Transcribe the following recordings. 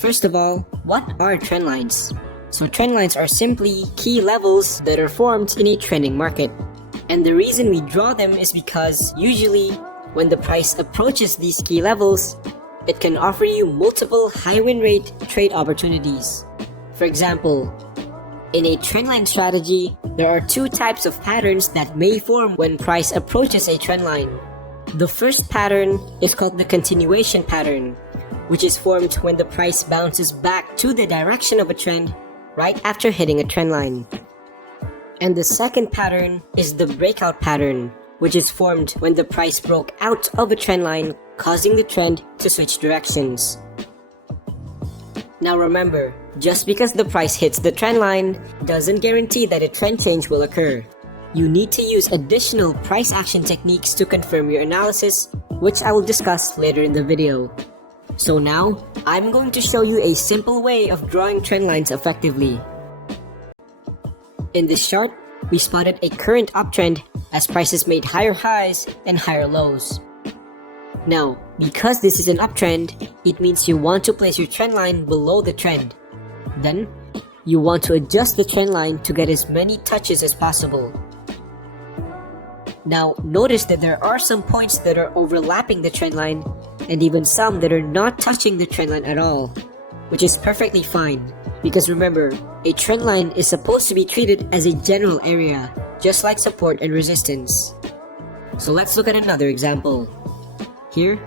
First of all, what are trend lines? So trend lines are simply key levels that are formed in a trending market. And the reason we draw them is because usually when the price approaches these key levels, it can offer you multiple high win rate trade opportunities. For example, in a trendline strategy, there are two types of patterns that may form when price approaches a trendline. The first pattern is called the continuation pattern, which is formed when the price bounces back to the direction of a trend right after hitting a trendline. And the second pattern is the breakout pattern, which is formed when the price broke out of a trendline, causing the trend to switch directions. Now remember, just because the price hits the trend line doesn't guarantee that a trend change will occur. You need to use additional price action techniques to confirm your analysis, which I will discuss later in the video. So now, I'm going to show you a simple way of drawing trend lines effectively. In this chart, we spotted a current uptrend as prices made higher highs and higher lows. Now, because this is an uptrend, it means you want to place your trend line below the trend. Then, you want to adjust the trend line to get as many touches as possible. Now, notice that there are some points that are overlapping the trend line and even some that are not touching the trend line at all, which is perfectly fine. Because remember, a trend line is supposed to be treated as a general area, just like support and resistance. So let's look at another example. Here,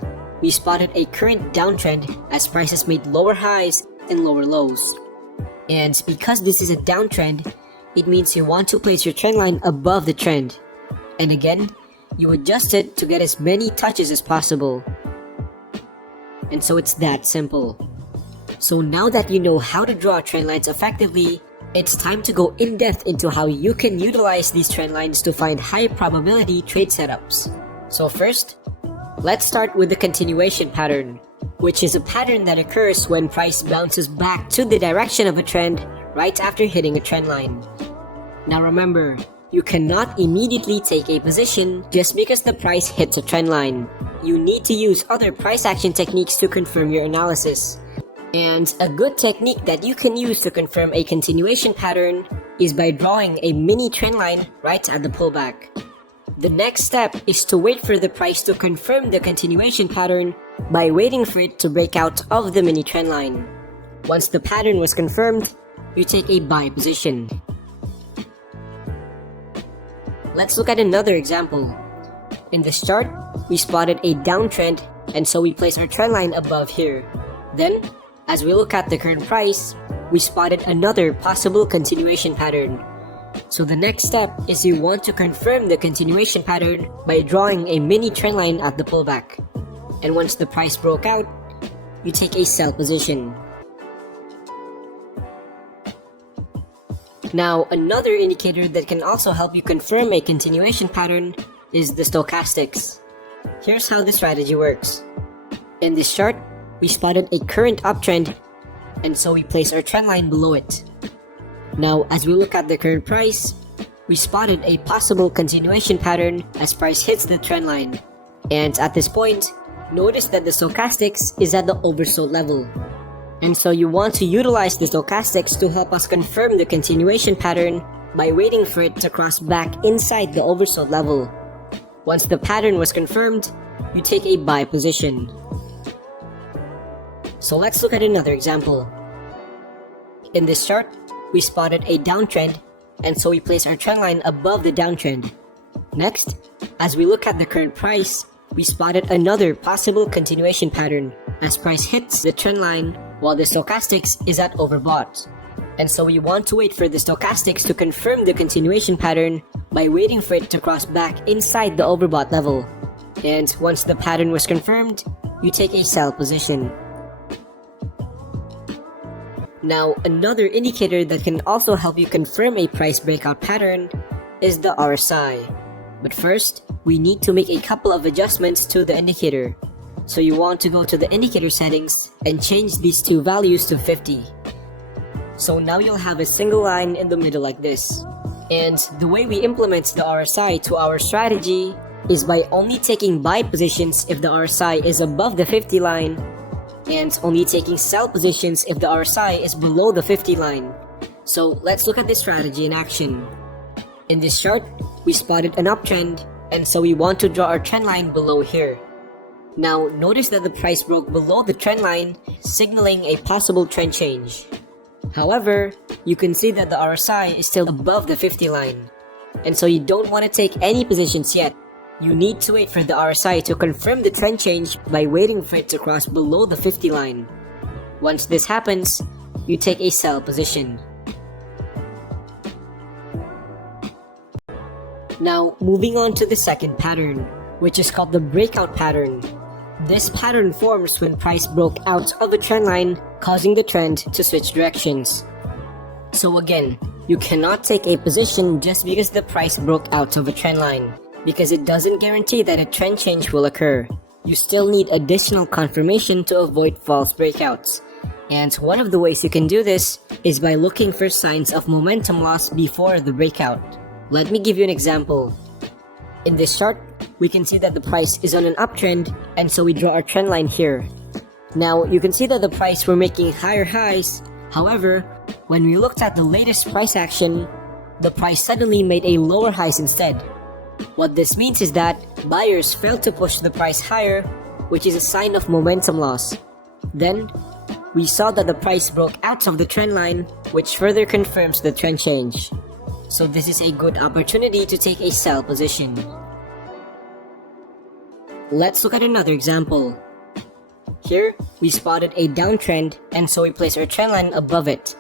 we spotted a current downtrend as prices made lower highs and lower lows. And because this is a downtrend, it means you want to place your trend line above the trend. And again, you adjust it to get as many touches as possible. And so it's that simple. So now that you know how to draw trend lines effectively, it's time to go in depth into how you can utilize these trend lines to find high probability trade setups. So first, let's start with the continuation pattern, which is a pattern that occurs when price bounces back to the direction of a trend right after hitting a trend line. Now remember, you cannot immediately take a position just because the price hits a trend line. You need to use other price action techniques to confirm your analysis. And a good technique that you can use to confirm a continuation pattern is by drawing a mini trend line right at the pullback. The next step is to wait for the price to confirm the continuation pattern by waiting for it to break out of the mini trend line. Once the pattern was confirmed, you take a buy position. Let's look at another example. In this chart, we spotted a downtrend, and so we place our trend line above here. Then, as we look at the current price, we spotted another possible continuation pattern. So the next step is you want to confirm the continuation pattern by drawing a mini trend line at the pullback. And once the price broke out, you take a sell position. Now, another indicator that can also help you confirm a continuation pattern is the stochastics. Here's how the strategy works. In this chart, we spotted a current uptrend, and so we place our trend line below it. Now, as we look at the current price, we spotted a possible continuation pattern as price hits the trend line. And at this point, notice that the stochastics is at the oversold level. And so you want to utilize the stochastics to help us confirm the continuation pattern by waiting for it to cross back inside the oversold level. Once the pattern was confirmed, you take a buy position. So let's look at another example. In this chart, we spotted a downtrend, and so we place our trend line above the downtrend. Next, as we look at the current price, we spotted another possible continuation pattern as price hits the trend line while the stochastics is at overbought. And so we want to wait for the stochastics to confirm the continuation pattern by waiting for it to cross back inside the overbought level. And once the pattern was confirmed, you take a sell position. Now, another indicator that can also help you confirm a price breakout pattern is the RSI. But first, we need to make a couple of adjustments to the indicator. So you want to go to the indicator settings and change these two values to 50. So now you'll have a single line in the middle like this. And the way we implement the RSI to our strategy is by only taking buy positions if the RSI is above the 50 line and only taking sell positions if the RSI is below the 50 line. So let's look at this strategy in action. In this chart, we spotted an uptrend, and so we want to draw our trend line below here. Now notice that the price broke below the trend line, signaling a possible trend change. However, you can see that the RSI is still above the 50 line, and so you don't want to take any positions yet. You need to wait for the RSI to confirm the trend change by waiting for it to cross below the 50 line. Once this happens, you take a sell position. Now, moving on to the second pattern, which is called the breakout pattern. This pattern forms when price broke out of the trend line, causing the trend to switch directions. So again, you cannot take a position just because the price broke out of a trend line, because it doesn't guarantee that a trend change will occur. You still need additional confirmation to avoid false breakouts. And one of the ways you can do this is by looking for signs of momentum loss before the breakout. Let me give you an example. In this chart, we can see that the price is on an uptrend, and so we draw our trend line here. Now, you can see that the price were making higher highs. However, when we looked at the latest price action, the price suddenly made a lower highs instead. What this means is that buyers failed to push the price higher, which is a sign of momentum loss. Then, we saw that the price broke out of the trend line, which further confirms the trend change. So this is a good opportunity to take a sell position. Let's look at another example. Here, we spotted a downtrend, and so we place our trend line above it.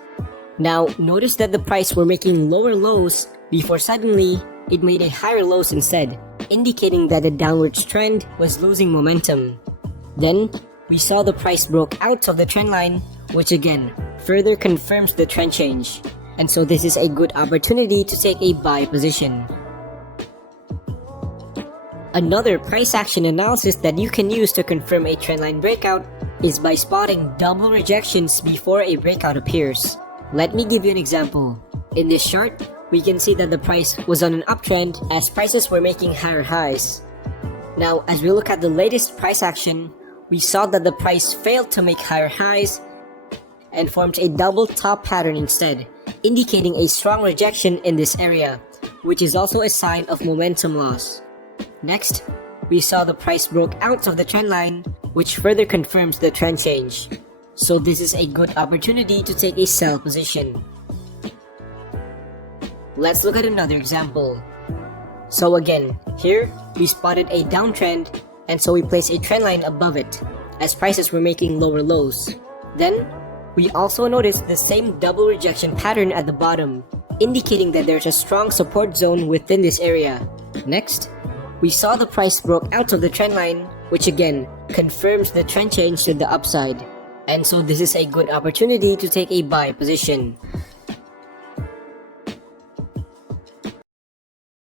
Now, notice that the price were making lower lows before suddenly it made a higher lows instead, indicating that the downwards trend was losing momentum. Then, we saw the price broke out of the trend line, which again further confirms the trend change. And so this is a good opportunity to take a buy position. Another price action analysis that you can use to confirm a trendline breakout is by spotting double rejections before a breakout appears. Let me give you an example. In this chart, we can see that the price was on an uptrend as prices were making higher highs. Now, as we look at the latest price action, we saw that the price failed to make higher highs and formed a double top pattern instead, indicating a strong rejection in this area, which is also a sign of momentum loss. Next, we saw the price broke out of the trend line, which further confirms the trend change. So this is a good opportunity to take a sell position. Let's look at another example. So again, here we spotted a downtrend, and so we place a trend line above it, as prices were making lower lows. Then, we also noticed the same double rejection pattern at the bottom, indicating that there's a strong support zone within this area. Next, we saw the price broke out of the trend line, which again confirms the trend change to the upside. And so this is a good opportunity to take a buy position.